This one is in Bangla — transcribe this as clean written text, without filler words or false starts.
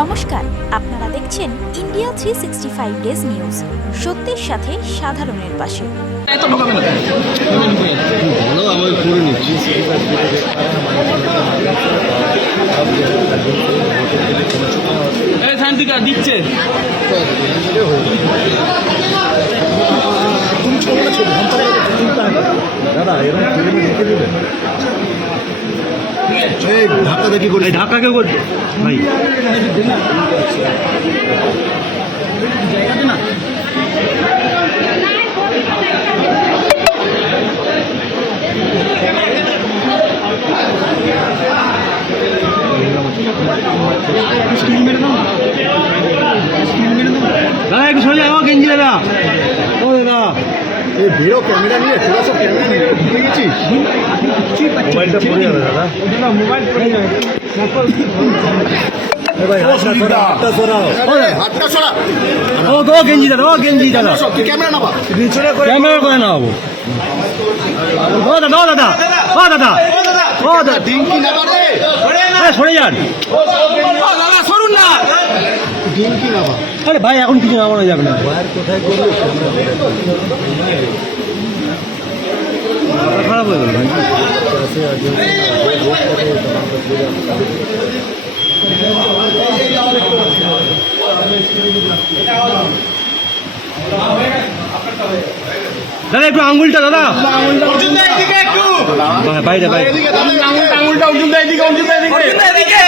নমস্কার, আপনারা দেখছেন ইন্ডিয়া 365 ডেজ নিউজ, সত্যের সাথে সাধারণের পাশে। দিচ্ছে দাদা এরকম লিখে দেবেন ঢাকা দেখি করে ঢাকা কেউ করবে ভাই জায়গাতে না দাদা একটু সোজা ও গেঞ্জি দাদা ও দাদা এই ভিড়ও ক্যামেরা নিয়ে তোরা সব ক্যামেরা নিয়ে ঢুকে গেছিস মোবাইলটা পড়ে যাবে দাদা মোবাইল পড়ে যাবে গেঞ্জি দাদা ও গেঞ্জি দাদা ক্যামেরা নাবা ক্যামেরা করে নামাবো ও দাদা ও দাদা ও দাদা ও দাদা ডিঙ্কি নাবা রে সরে যান দাদা সরুন না ডিঙ্কি নাবা আরে ভাই এখন কিছু নামানো যাবে না কোথায় করবে খারাপ হয়ে গেল ভাই দাদা একটু আঙুলটা দাদা বাইরে বাইরে আঙুলটা অর্জুন দা এদিকে অর্জুন দা এদিকে